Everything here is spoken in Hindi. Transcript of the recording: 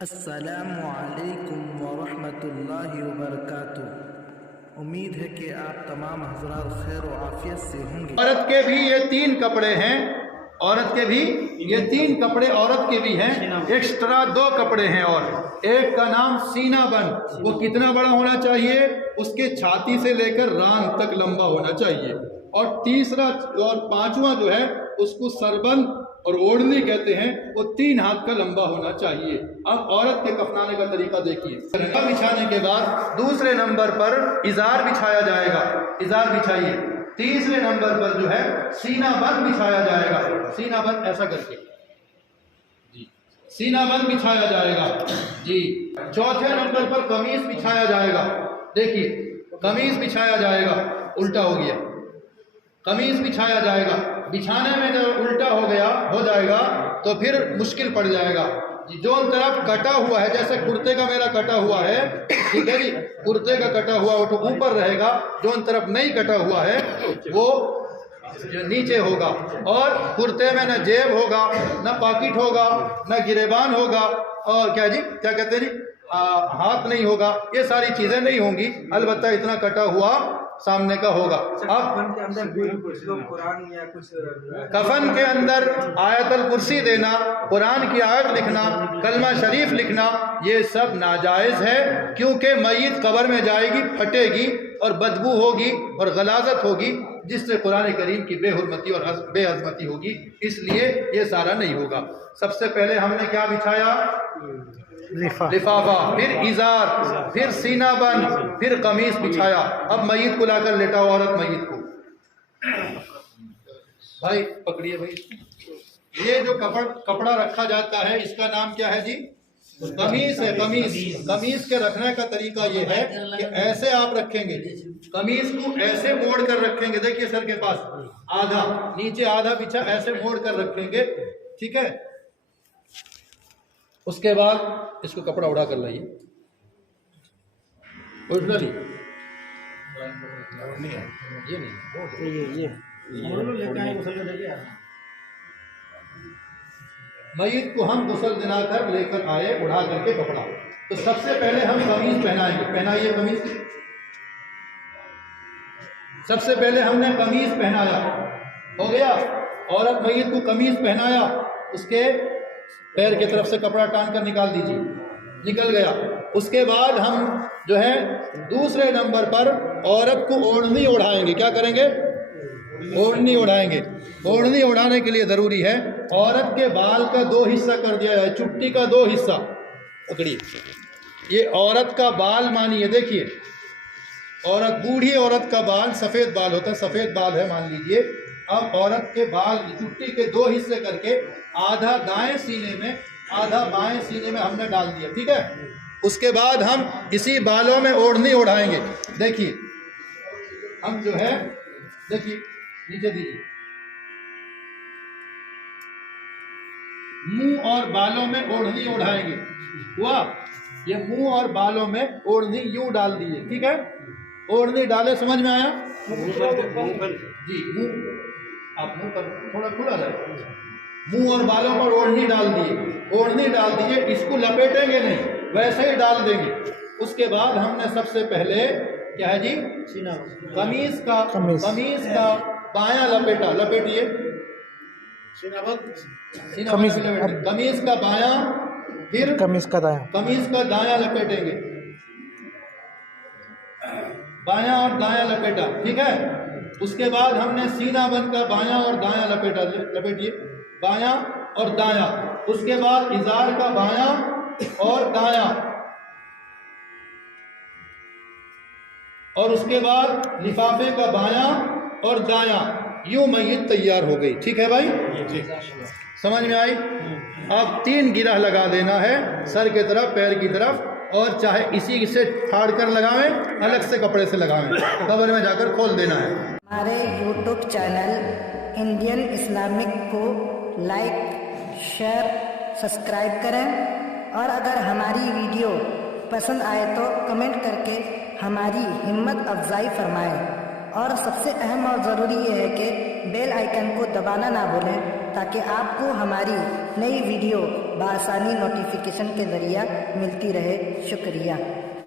अस्सलामु अलैकुम वरहमतुल्लाहि वबरकातुह। उम्मीद है कि आप तमाम हज़रात खैर व आफियत से होंगे। औरत के भी ये 3 कपड़े हैं, औरत के भी ये 3 कपड़े औरत के भी हैं, एक्स्ट्रा 2 कपड़े हैं। और एक का नाम सीना बंद, वो कितना बड़ा होना चाहिए? उसके छाती से लेकर रान तक लंबा होना चाहिए। और तीसरा और पांचवा जो है उसको सरबंद और ओढ़नी कहते हैं, वो 3 हाथ का लंबा होना चाहिए। अब औरत के कफनाने का तरीका देखिए। सरका बिछाने के बाद दूसरे नंबर पर इजार बिछाया जाएगा, इजार बिछाइए। तीसरे नंबर पर जो है सीना बंद बिछाया जाएगा, सीना बंद ऐसा करके जी, सीना बंद बिछाया जाएगा जी। चौथे नंबर पर कमीज बिछाया जाएगा। देखिए कमीज बिछाया जाएगा, उल्टा हो गया, कमीज बिछाया जाएगा। बिछाने में जब उल्टा हो जाएगा तो फिर मुश्किल पड़ जाएगा। जो तरफ कटा हुआ है, जैसे कुर्ते का मेरा कटा हुआ है, ठीक है जी, कुर्ते का कटा हुआ वो तो ऊपर रहेगा, जो तरफ नहीं कटा हुआ है वो जो नीचे होगा। और कुर्ते में न जेब होगा, न पॉकेट होगा, न गिरेबान होगा, और क्या जी क्या कहते हैं जी, हाथ नहीं होगा, ये सारी चीजें नहीं होंगी, अलबत्ता इतना कटा हुआ सामने का होगा। अब कफन के अंदर आयतल कुर्सी देना, कुरान की आयत लिखना, कलमा शरीफ लिखना, ये सब नाजायज है, क्योंकि मय्यत कब्र में जाएगी, फटेगी और बदबू होगी और गलाजत होगी, जिससे कुरान करीम की बेहुरमती और बेअज़मती होगी। इसलिए ये सारा नहीं होगा। सबसे पहले हमने क्या बिछाया? लिफाफा, फिर इजार, फिर सीना बंद, फिर कमीज बिछाया। अब मय्यत को लाकर लेटाओ, औरत मय्यत को भाई पकड़िए भाई। ये जो कपड़ा रखा जाता है इसका नाम क्या है जी? कमीज है। कमीज के रखने का तरीका ये है कि ऐसे आप रखेंगे, कमीज को ऐसे मोड़ कर रखेंगे, देखिए सर के पास आधा नीचे आधा बिछा, ऐसे मोड़ कर रखेंगे, ठीक है। उसके बाद इसको कपड़ा उड़ा कर लाइए, मय्यत को हम गुस्ल दिलाकर लेकर आए, उड़ा करके कपड़ा। तो सबसे पहले हम कमीज पहनाएंगे, पहनाइए कमीज। सबसे पहले हमने कमीज पहनाया, हो गया। औरत मय्यत को कमीज पहनाया, उसके पैर की तरफ से कपड़ा टान कर निकाल दीजिए, निकल गया। उसके बाद हम जो है दूसरे नंबर पर औरत को ओढ़नी उड़ाएंगे। क्या करेंगे? ओढ़नी उड़ाएंगे। ओढ़नी उड़ाने के लिए जरूरी है औरत के बाल का 2 हिस्सा कर दिया जाए, चुट्टी का 2 हिस्सा पकड़िए। ये औरत का बाल मानिए, देखिए औरत, बूढ़ी औरत का बाल सफेद बाल होता है, सफेद बाल है मान लीजिए। अब औरत के बाल चुट्टी के 2 हिस्से करके आधा दाएं सीने में, आधा बाएं सीने में हमने डाल दिया, ठीक है। उसके बाद हम इसी बालों में ओढ़नी उड़ाएंगे। देखिए हम जो है, देखिए नीचे दीजिए, मुंह और बालों में ओढ़नी उड़ाएंगे। हुआ? ये मुंह और बालों में ओढ़नी यूं डाल दिए, ठीक है। ओढ़नी डाले, समझ में आया जी? मुंह आप मुंह पर थोड़ा खुला रहे, मुंह और बालों पर ओढ़नी डाल दिए, ओढ़नी डाल दिए, इसको लपेटेंगे नहीं, वैसे ही डाल देंगे। उसके बाद हमने सबसे पहले क्या है जी? कमीज का बायां लपेटा, लपेटिए कमीज का बायां, फिर कमीज का दायां लपेटेंगे, बायां और दायां लपेटा, ठीक है। उसके बाद हमने सीना बंद का बायां और दायां लपेटा, लपेटिए बायां और दायां। उसके बाद इजार का बायां और दायां, और उसके बाद लिफाफे का बायां और दायां। यूं मय्यत तैयार हो गई, ठीक है भाई? समझ में आई? अब 3 गिरह लगा देना है, सर की तरफ, पैर की तरफ, और चाहे इसी से फाड़ कर लगावें, अलग से कपड़े से लगावें, कब्र में जाकर खोल देना है। हमारे YouTube चैनल इंडियन इस्लामिक को लाइक, शेयर, सब्सक्राइब करें, और अगर हमारी वीडियो पसंद आए तो कमेंट करके हमारी हिम्मत अफजाई फरमाएं। और सबसे अहम और ज़रूरी ये है कि बेल आइकन को दबाना ना भूलें, ताकि आपको हमारी नई वीडियो बआसानी नोटिफिकेशन के ज़रिए मिलती रहे। शुक्रिया।